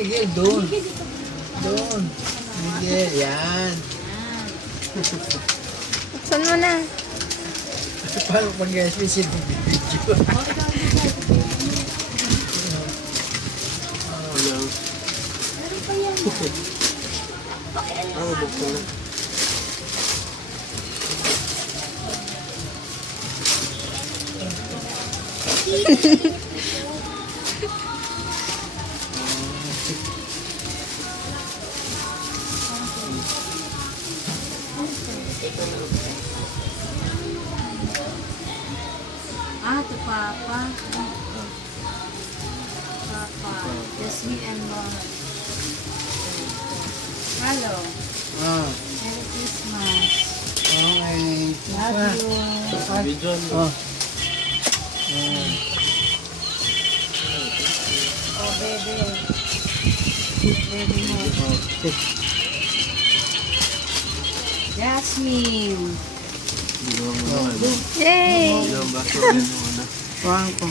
Miguel, doon. Doon. Miguel, yan. Buksan mo na. Paano pag-special ng video? Wala. Ano buksan na? To Papa. Papa. Just me and Mom. Hello. Merry Christmas. Okay. Love you. Video mo. Oh. Oh, baby. Baby mo. Jasmine. Ginawa mo naman. Yay! Ginawa ba? Sabihin mo na. Kuhaan ko.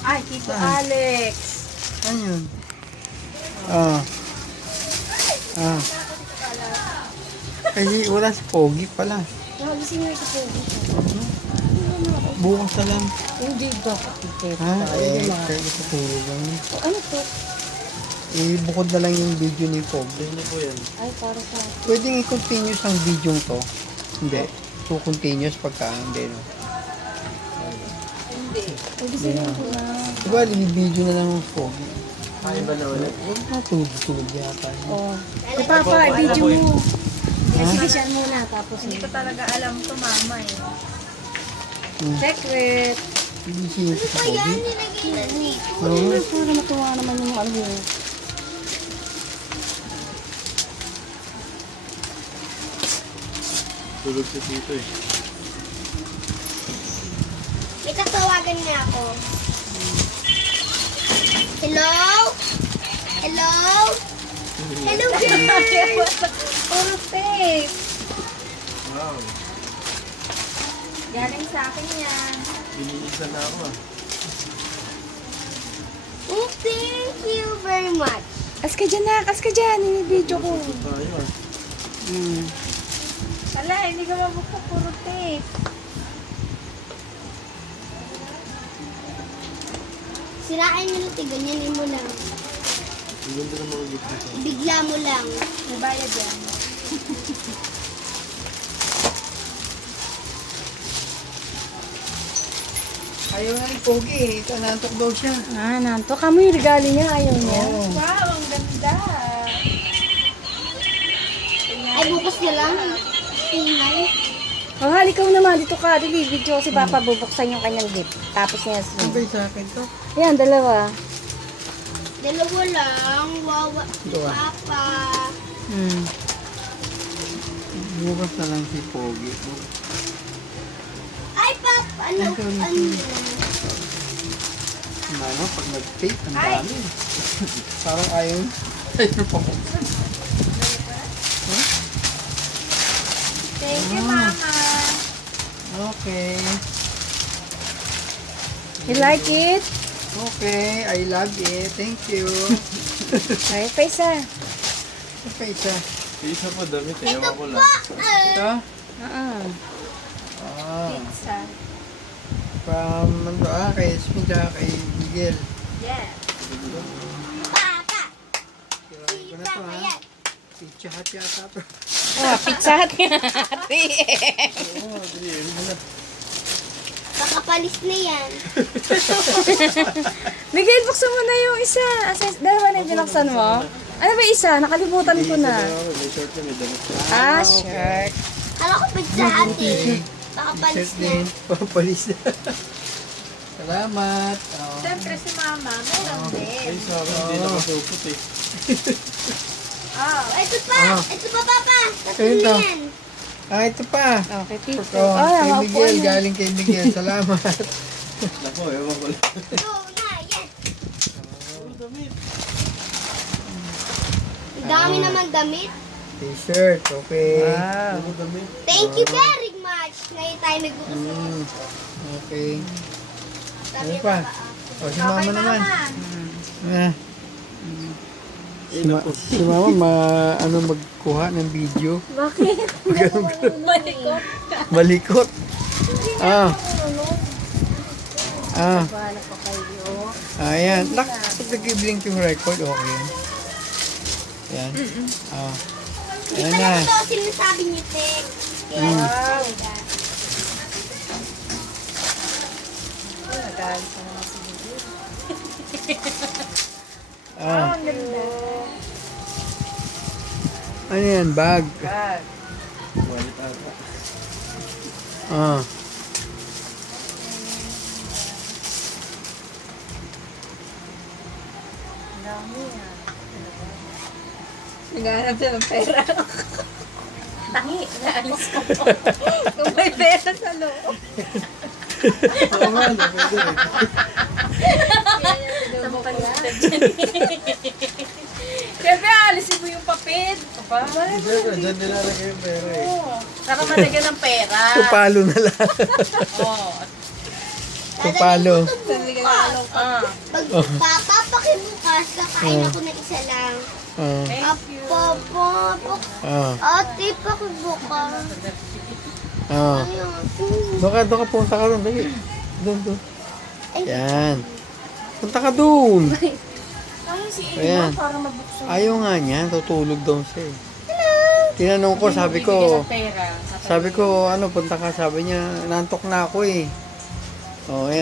Ay, Tito Alex. Ano yun? Ah. Kasi wala si Pogi pala. Gising mo ito po. Bukas na lang. Hindi ba? Ha? Kaya tutulog lang. Ano to? Bukod na lang yung video ni Pogi. Ano po yan? Ay, para sa... Pwedeng i-continuous ang video to. Hindi. To continuous pagka hindi. No? Hindi. Gising ko na. Diba, video na lang ng Pogi. Ay, ba na ulit? Huwag na tulog yata. Oh. Si Papa, video mo. Sige, siya muna. Tapos hindi ko talaga alam to, Mama eh. Secret. Hindi siya si Pogi. Oo. Para matuwa naman yung ano yun. Tulog si Tito eh. May tatawagan niya ako. Hello? Hello? Hello, girl! Puro tape. Wow. Galing sa akin yan. Biniisa na ako ah. Oh, thank you very much. As ka dyan na, as ka dyan. Ini-video ko. Tayo ah. Ala, hindi ka mabuksa. Puro tape. Sirain mo lang, ganyanin mo lang. Ang ganda ng mga gift nito. Bigla mo lang. May bayad yan. Ayaw na ni Pogi eh. Nantok daw siya. Nanto. Kamo yung regalo niya. Ayaw niya. Oo. Wow, ang ganda. Ay, bukas na lang. Tingnan. Oh, halikaw naman. Dito ka. Dili, video si Papa bubuksan yung kanyang gift. Tapos niya. Sabay sa akin to. Ayan, dalawa. Dalawa lang. Wawa. Dalawa. Papa. Bukas na lang si Pogi. Ay, Papa. Ano? Ano, pag nag-tape, ang dami. Parang ayaw. Ayaw pa po. Thank you, Mama. Okay. You like it? Okay, I love it. Thank you. Ay, pa isa. Okay, isa. Isa pa damit eh. Ewan ko lang. Ito? Pizza. From, kay Esme, kay Miguel. Yeah. Papa. Kailangan ko na to, ha? Pizza Hut yata to. Pizza Hut nga. Oo, DM mo na. Kakapalis na yan. Miguel, buksan mo na yung isa. Dalawa na yung binuksan mo. Ano ba isa? Nakalimutan ko na. May short na may damit. Shirt. Kala ko pizza ate. Kakapalis T-shirt na. din. Papalis na. Salamat. Siyempre si Mama, meron Ay, din. sa akin hindi nakasupot eh. Ito pa. Ito pa, Papa. Tatlo Ayun to. yan. Ito pa. Okay, Tito. Kay Maupo Miguel. na. Galing kay Miguel. Salamat. Nako, ewan ko lang. Ito na, yan. Puro damit. Ang dami naman damit. T-shirt. Okay. Puro damit. Thank you very much. Ngayon tayo nagbukas. Okay. Sabi Ano niya, pa? Papa. O, si Mama naman. Ah. Si mama magkuha ng video. Bakit? Malikot. Malikot. Ah. Ah. Bahala pa kayo. Ayan. Nag-blink yung record. Okay. Yan. Ah. Hindi Ayan pa na. naman ito sinasabi ni Tek. Wow. Nagalit pa naman si Bibi. Ah. Ang ganda. Ano yan? Bag. Bag. Wallet ata. Ah. Ang dami yan. Naghahanap siya ng pera. Tangi, naalis ko. Kung may pera sa loob. Oo nga, no, pwede rin. Saan kaya? Siyempre, alisin mo yung papel. Siyempre, dyan nilalagay yung pera eh. Saka malagyan ng pera. Tupalo na lang. Oo. Tupalo. Ah. Pag papa, pakibukas, kakain ako ng isa lang. Ah. Papa, Ah. ate, pakibukas. Ah. Ayun. Doon ka punta ka doon. Dali. Doon. Yan. Punta ka doon. Ano si Ayan. para mabuksan? Ayaw nga niya. Tutulog daw siya eh. Tinanong ko, sabi ko, ano, punta ka. Sabi niya, nantok na ako eh. Oh, ayan.